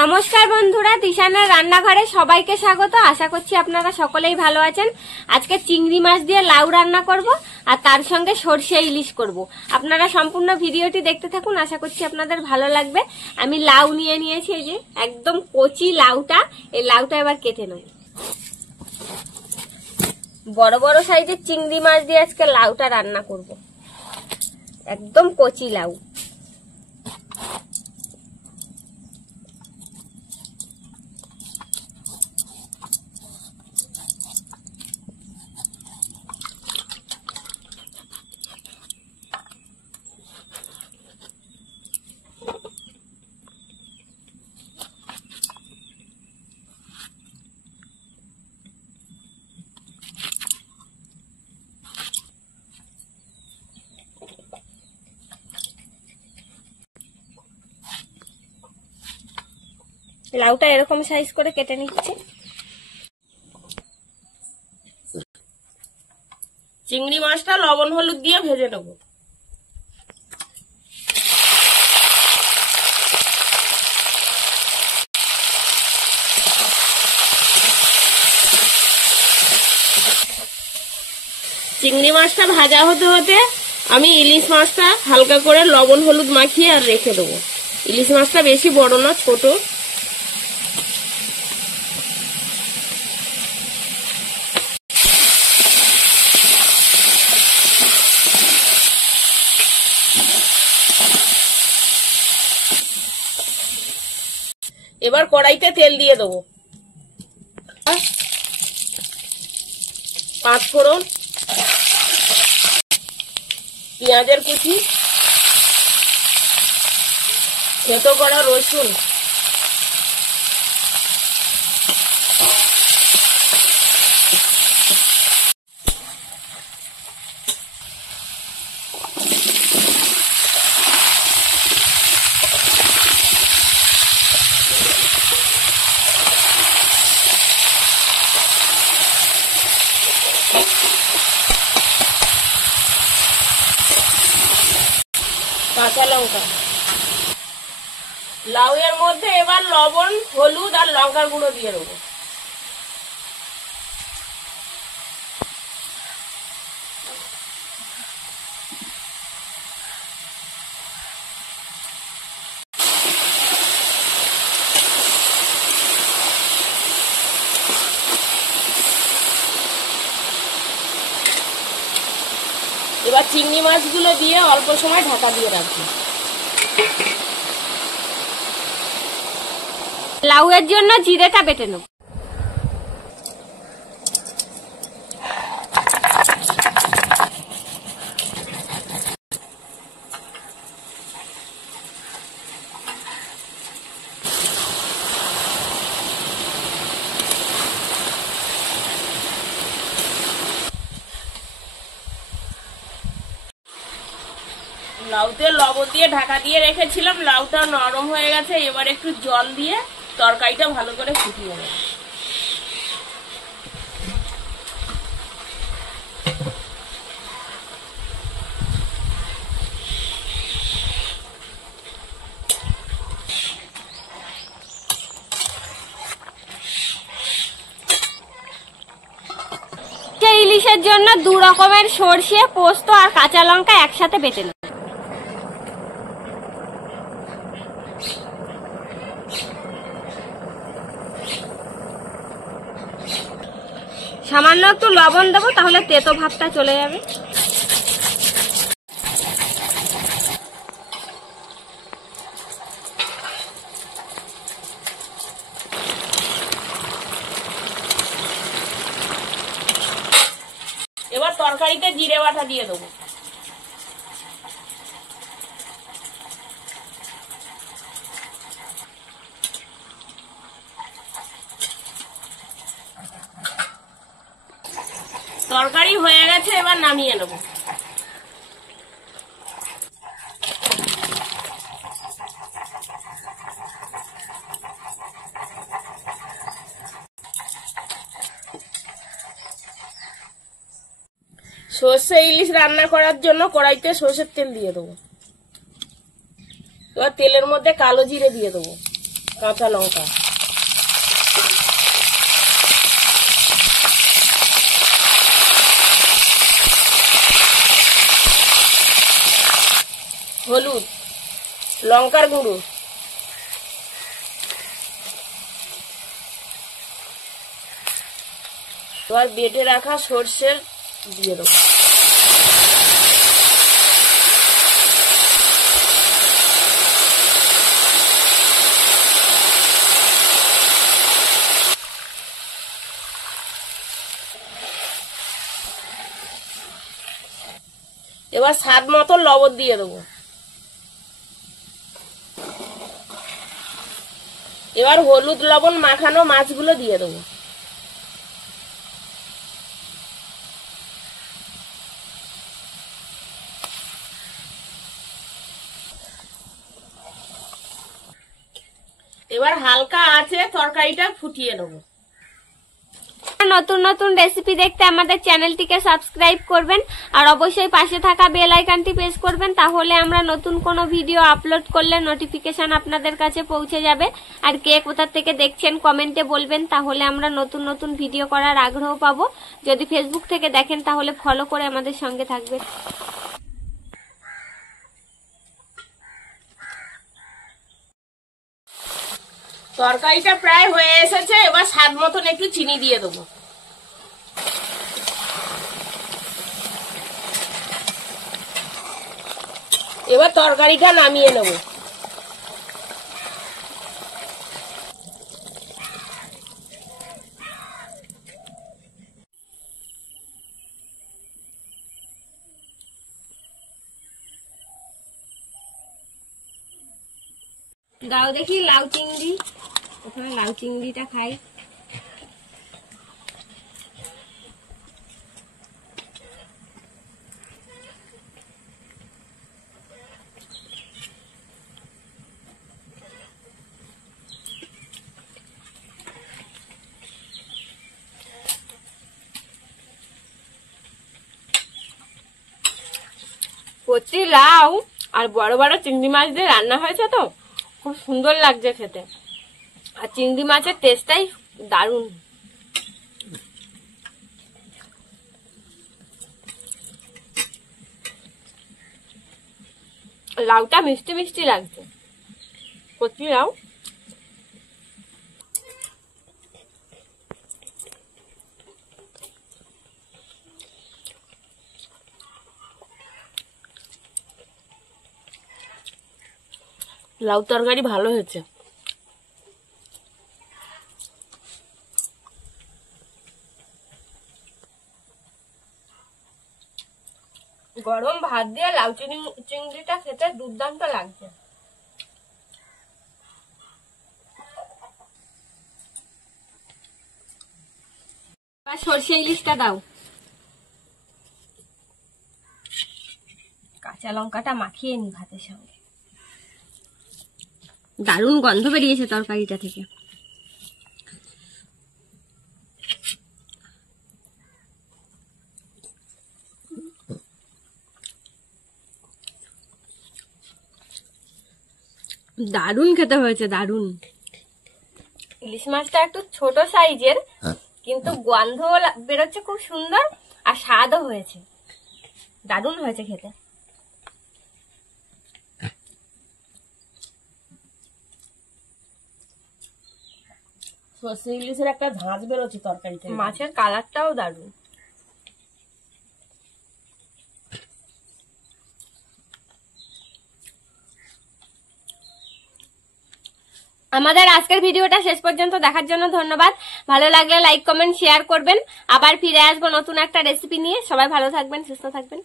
নমস্কার বন্ধুরা, তিশানের রান্নাঘরে সবাইকে স্বাগত। আশা করছি আপনারা সকলেই ভালো আছেন। আজকে চিংড়ি মাছ দিয়ে লাউ রান্না করব আর তার সঙ্গে সরষে ইলিশ করব। আপনারা সম্পূর্ণ ভিডিওটি দেখতে থাকুন, আশা করছি আপনাদের ভালো লাগবে। আমি লাউ নিয়ে নিয়েছি, এই যে একদম কচি লাউটা। এই লাউটা এবার কেটে নেব। বড় বড় সাইজের চিংড়ি মাছ দিয়ে আজকে লাউটা রান্না করব। একদম কচি লাউ। লাউটা এরকম সাইজ করে কেটে নিচ্ছি। চিংড়ি মাছটা লবণ হলুদ দিয়ে ভেজে নেব। চিংড়ি মাছটা ভাজা হতে হতে আমি ইলিশ মাছটা হালকা করে লবণ হলুদ মাখিয়ে আর রেখে দেবো। ইলিশ মাছটা বেশি বড় না, ছোট। এবার কড়াইতে তেল দিয়ে দেবো। 5 ফোড়ন, পেঁয়াজের কুচি, থেতো করা রসুন, কাঁচা লঙ্কা। লাউয়ের মধ্যে এবার লবণ হলুদ আর লঙ্কার গুঁড়ো দিয়ে দেবো। এবার চিংড়ি মাছগুলো দিয়ে অল্প সময় ঢাকা দিয়ে রাখবো। লাউয়ের জন্য জিরেটা বেটে নেব। লাউতে লবণ দিয়ে ঢাকা দিয়ে রেখেছিলাম, লাউটা নরম হয়ে গেছে। এবার একটু জল দিয়ে তরকারিটা ভালো করে ফুটিয়ে নেব। ইলিশের জন্য 2 রকমের সরষে, পোস্ত আর কাঁচা লঙ্কা একসাথে বেটে নেব। সামান্য একটু লবণ দেবো, তাহলে তেতো ভাবটা চলে যাবে। এবার তরকারিতে জিরে বাটা দিয়ে দেবো। তরকারি হয়ে গেছে, এবার নামিয়ে নেব। সর্ষে ইলিশ রান্না করার জন্য কড়াইতে সর্ষের তেল দিয়ে দেবো। এবার তেলের মধ্যে কালো জিরে দিয়ে দেবো। কাঁচা লঙ্কা, হলুদ, লঙ্কার গুঁড়ো, এবার বেটে রাখা সর্ষের দিয়ে দেবো। এবার স্বাদ মতো লবণ দিয়ে দেবো। এবার হলুদ লবণ মাখানো মাছগুলো দিয়ে দেবো। এবার হালকা আঁচে তরকারিটা ফুটিয়ে নেবো। নতুন নতুন রেসিপি দেখতে আমাদের চ্যানেলটিকে সাবস্ক্রাইব করবেন আর অবশ্যই পাশে থাকা বেল আইকনটি প্রেস করবেন, তাহলে আমরা নতুন কোনো ভিডিও আপলোড করলে নোটিফিকেশন আপনাদের কাছে পৌঁছে যাবে। আর কে কোথা থেকে দেখছেন কমেন্টে বলবেন, তাহলে আমরা নতুন নতুন ভিডিও করার আগ্রহ পাবো। যদি ফেসবুক থেকে দেখেন তাহলে ফলো করে আমাদের সঙ্গে থাকবেন। তরকারিটা প্রায় হয়ে এসেছে, এবার স্বাদ মতন একটু চিনি দিয়ে দেবো। এবার তরকারিটা নামিয়ে নেব। দাও দেখি লাউ চিংড়ি, ওখানে লাউ চিংড়িটা খাই। কচি লাউ আর বড় বড় চিংড়ি মাছ দিয়ে রান্না হয়েছে তো খুব সুন্দর লাগছে খেতে, আর চিংড়ি মাছের টেস্টটাই দারুণ। লাউটা মিষ্টি মিষ্টি লাগছে, কচি লাউ। লাউ তরকারি ভালো হয়েছে। গরম ভাত দিয়ে লাউ চিংড়িটা খেতে দুর্দান্ত লাগছে। সরষে ইলিশটা দাও, কাঁচা লঙ্কাটা মাখিয়ে নি ভাতের সঙ্গে। দারুণ গন্ধ বেরিয়েছে তরকারিটা থেকে। দারুণ খেতে হয়েছে, দারুণ। ইলিশ মাছটা একটু ছোট সাইজের, কিন্তু গন্ধ বেরোচ্ছে খুব সুন্দর আর স্বাদও হয়েছে, দারুণ হয়েছে খেতে। সর্ষে ইলিশের একটা ঝাঁঝ বেরোচ্ছে তরকারিতে, মাছের কালারটাও দারুণ। আমাদের আজকের ভিডিওটা শেষ পর্যন্ত দেখার জন্য ধন্যবাদ। ভালো লাগলে লাইক কমেন্ট শেয়ার করবেন। আবার ফিরে আসবো নতুন একটা রেসিপি নিয়ে। সবাই ভালো থাকবেন, সুস্থ থাকবেন।